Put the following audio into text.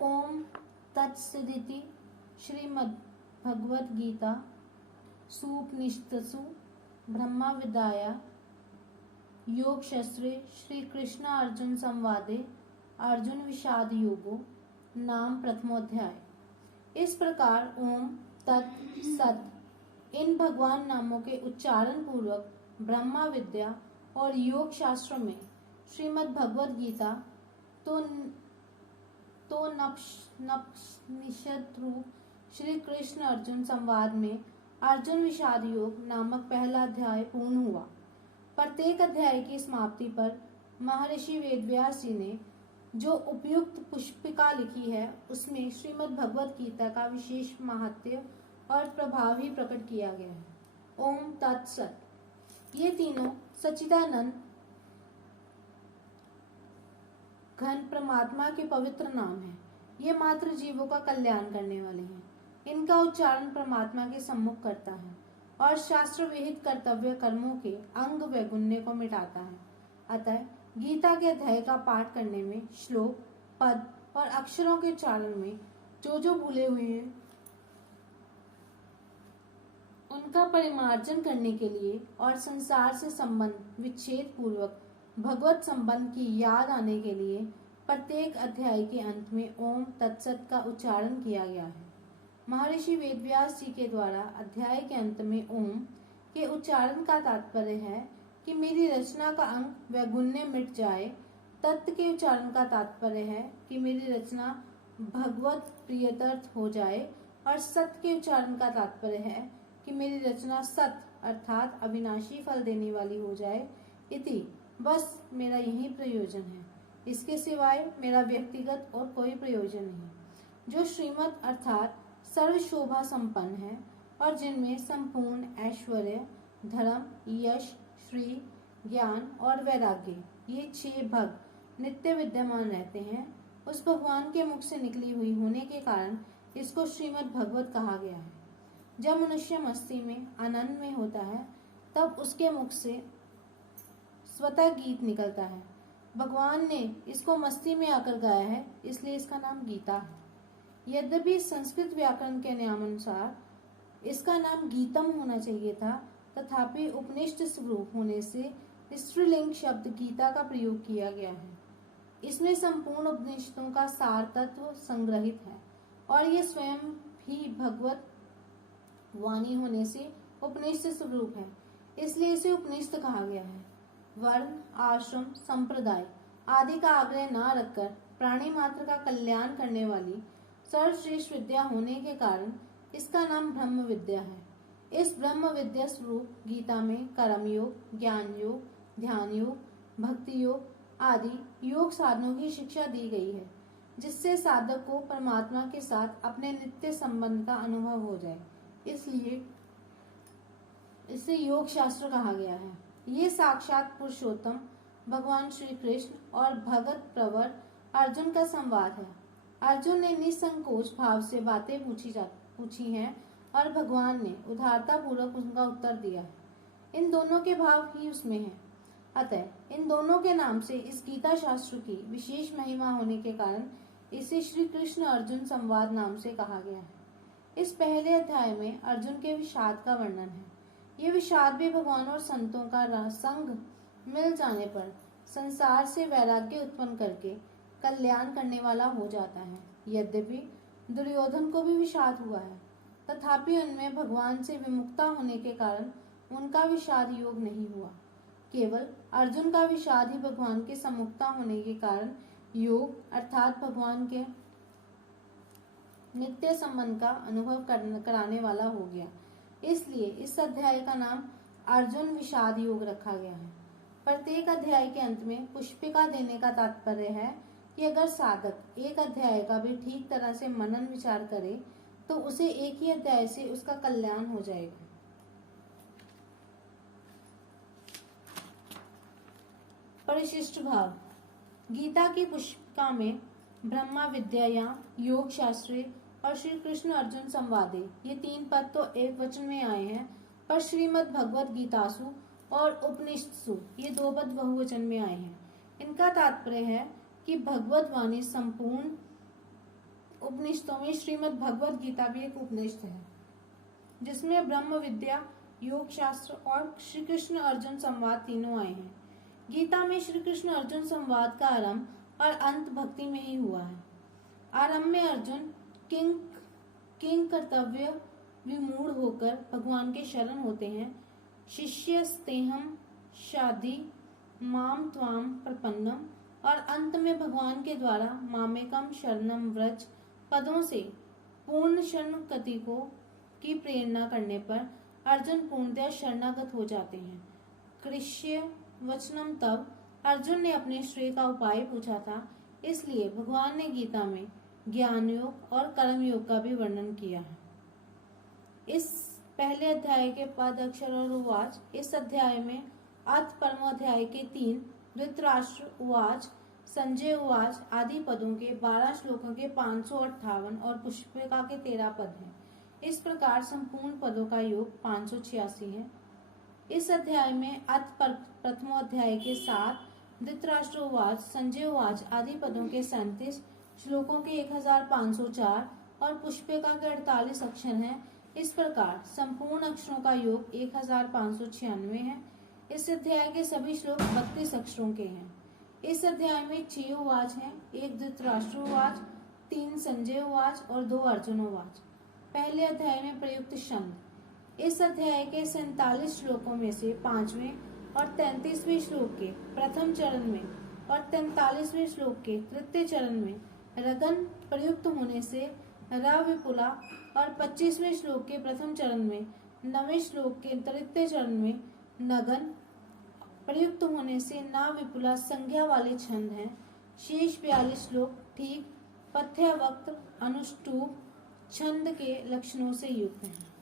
ओम तत्सदिति श्रीमद्भगवद्गीता सूपनिषत्सु ब्रह्मा विद्याया योगशास्त्रे श्री कृष्ण अर्जुन संवादे अर्जुन विषाद योगो नाम प्रथमोध्याय। इस प्रकार ओम तत् सत इन भगवान नामों के उच्चारण पूर्वक ब्रह्मा विद्या और योग शास्त्रों में श्रीमद् भगवद गीता तो नपनिषद रूप श्री कृष्ण अर्जुन संवाद में अर्जुन विषाद योग नामक पहला अध्याय पूर्ण हुआ। प्रत्येक अध्याय की समाप्ति पर महर्षि वेदव्यास जी ने जो उपयुक्त पुष्पिका लिखी है उसमें श्रीमद् भगवद गीता का विशेष महत्व और प्रभाव ही प्रकट किया गया है। ओम तत्सत ये तीनों सच्चिदानंद घन परमात्मा के पवित्र नाम हैं। ये मात्र जीवों का कल्याण करने वाले हैं। इनका उच्चारण परमात्मा के सम्मुख करता है और शास्त्र विहित कर्तव्य कर्मों के अंग वैगुण्य को मिटाता है। अतः गीता के अध्याय का पाठ करने में श्लोक, पद और अक्षरों के उच्चारण में जो भूले हुए हैं उनका परिमार्जन करने के लिए और संसार से संबंध विच्छेद पूर्वक भगवत संबंध की याद आने के लिए प्रत्येक अध्याय के अंत में ओम तत्सत का उच्चारण किया गया है। महर्षि वेदव्यास जी के द्वारा अध्याय के अंत में ओम के उच्चारण का तात्पर्य है कि मेरी रचना का अंग वैगुण्य मिट जाए। तत्व के उच्चारण का तात्पर्य है कि मेरी रचना भगवत प्रियतर्थ हो जाए और सत्य के उच्चारण का तात्पर्य है कि मेरी रचना सत्य अर्थात अविनाशी फल देने वाली हो जाए। इति बस मेरा यही प्रयोजन है। इसके सिवाय मेरा व्यक्तिगत और कोई प्रयोजन नहीं। जो श्रीमत अर्थात सर्व शोभा संपन्न है और जिनमें संपूर्ण ऐश्वर्य, धर्म, यश, श्री, ज्ञान और वैराग्य ये 6 भग नित्य विद्यमान रहते हैं, उस भगवान के मुख से निकली हुई होने के कारण इसको श्रीमद् भगवत कहा गया है। जब मनुष्य मस्ती में आनंद में होता है तब उसके मुख से स्वतः गीत निकलता है। भगवान ने इसको मस्ती में आकर गाया है, इसलिए इसका नाम गीता है। यद्यपि संस्कृत व्याकरण के नियमानुसार इसका नाम गीतम होना चाहिए था, तथापि उपनिषद स्वरूप होने से स्त्रीलिंग शब्द गीता का प्रयोग किया गया है। इसमें संपूर्ण उपनिषदों का सार तत्व संग्रहित है और ये स्वयं भी भगवत वाणी होने से उपनिषद स्वरूप है, इसलिए इसे उपनिषद कहा गया है। वर्ण, आश्रम, संप्रदाय आदि का आग्रह न रखकर प्राणी मात्र का कल्याण करने वाली सर्वश्रेष्ठ विद्या होने के कारण इसका नाम ब्रह्म विद्या है। इस ब्रह्म विद्या स्वरूप गीता में कर्म योग, ज्ञान योग, ध्यान योग, भक्ति योग आदि योग साधनों की शिक्षा दी गई है, जिससे साधक को परमात्मा के साथ अपने नित्य संबंध का अनुभव हो जाए। इसलिए इसे योग शास्त्र कहा गया है। ये साक्षात पुरुषोत्तम भगवान श्री कृष्ण और भगत प्रवर अर्जुन का संवाद है। अर्जुन ने निसंकोच भाव से बातें पूछी हैं और भगवान ने उदारता पूर्वक उनका उत्तर दिया है। इन दोनों के भाव ही उसमें हैं। अतः इन दोनों के नाम से इस गीता शास्त्र की विशेष महिमा होने के कारण इसे श्री कृष्ण अर्जुन संवाद नाम से कहा गया है। इस पहले अध्याय में अर्जुन के विषाद का वर्णन है। ये विषाद भी भगवान और संतों का संग मिल जाने पर संसार से वैराग्य उत्पन्न करके कल्याण करने वाला हो जाता है। यद्यपि दुर्योधन को भी विषाद हुआ है, तथापि उनमें भगवान से विमुक्ता होने के कारण उनका विषाद योग नहीं हुआ। केवल अर्जुन का विषाद ही भगवान के सम्मुखता होने के कारण योग अर्थात भगवान के नित्य संबंध का अनुभव कराने वाला हो गया। इसलिए इस अध्याय का नाम अर्जुन विषाद योग रखा गया है। प्रत्येक अध्याय के अंत में पुष्पिका देने का तात्पर्य है कि अगर साधक एक अध्याय का भी ठीक तरह से मनन विचार करे तो उसे एक ही अध्याय से उसका कल्याण हो जाएगा। परिशिष्ट भाव गीता की पुष्पिका में ब्रह्मा विद्या, योग शास्त्र और श्री कृष्ण अर्जुन संवादे ये 3 पद तो एक वचन में आए हैं, पर श्रीमद् भगवद गीतासु और उपनिषत्सु ये 2 पद बहुवचन में आए हैं। इनका तात्पर्य है कि भगवत वाणी संपूर्ण उपनिषदों में श्रीमद् भगवत गीता भी एक उपनिषद है, जिसमें ब्रह्म विद्या, योग शास्त्र और श्री कृष्ण अर्जुन संवाद तीनों आए हैं। गीता में श्री कृष्ण अर्जुन संवाद का आरंभ और अंत भक्ति में ही हुआ है। आरंभ में अर्जुन किंग कर्तव्य विमूढ़ होकर भगवान के शरण होते हैं। शिष्यस्तेहम शादी माम त्वाम प्रपन्नम, और अंत में भगवान के द्वारा मामेकम शरणम व्रज पदों से पूर्ण शरणागति को की प्रेरणा करने पर अर्जुन पूर्णतः शरणागत हो जाते हैं। कृष्य वचनम, तब अर्जुन ने अपने श्रेय का उपाय पूछा था, इसलिए भगवान ने गीता में ज्ञान योग और कर्म योग का भी वर्णन किया है। इस पहले अध्याय के पद अक्षर और उवाच, इस अध्याय में अथ परमोध्याय के 3 धृतराष्ट्र उवाच, संजय उवाच आदि पदों के 12 श्लोकों के 558 और पुष्पिका के 13 पद हैं। इस प्रकार संपूर्ण पदों का योग 586 है। इस अध्याय में अथ प्रथमोध्याय के 7 धृतराष्ट्र उवाच, संजय उवाच आदि पदों के 37 श्लोकों के 1504 और पुष्पिका के 48 अक्षर हैं। इस प्रकार संपूर्ण अक्षरों का योग 1596 है। इस अध्याय के सभी श्लोक 32 अक्षरों के हैं। इस अध्याय में 6 उवाच हैं, 1 धृतराष्ट्र उवाच, 3 संजय उवाच और 2 अर्जुन उवाच। पहले अध्याय में प्रयुक्त छंद, इस अध्याय के 47 श्लोकों में से 5वें और 33वें श्लोक के प्रथम चरण में और 43वें श्लोक के तृतीय चरण में रगन प्रयुक्त होने से र विपुला और 25वें श्लोक के प्रथम चरण में 9वें श्लोक के तृतीय चरण में नगन प्रयुक्त होने से ना विपुला संज्ञा वाले छंद हैं। शेष 42 श्लोक ठीक पथ्य वक्त अनुष्टुप छंद के लक्षणों से युक्त हैं।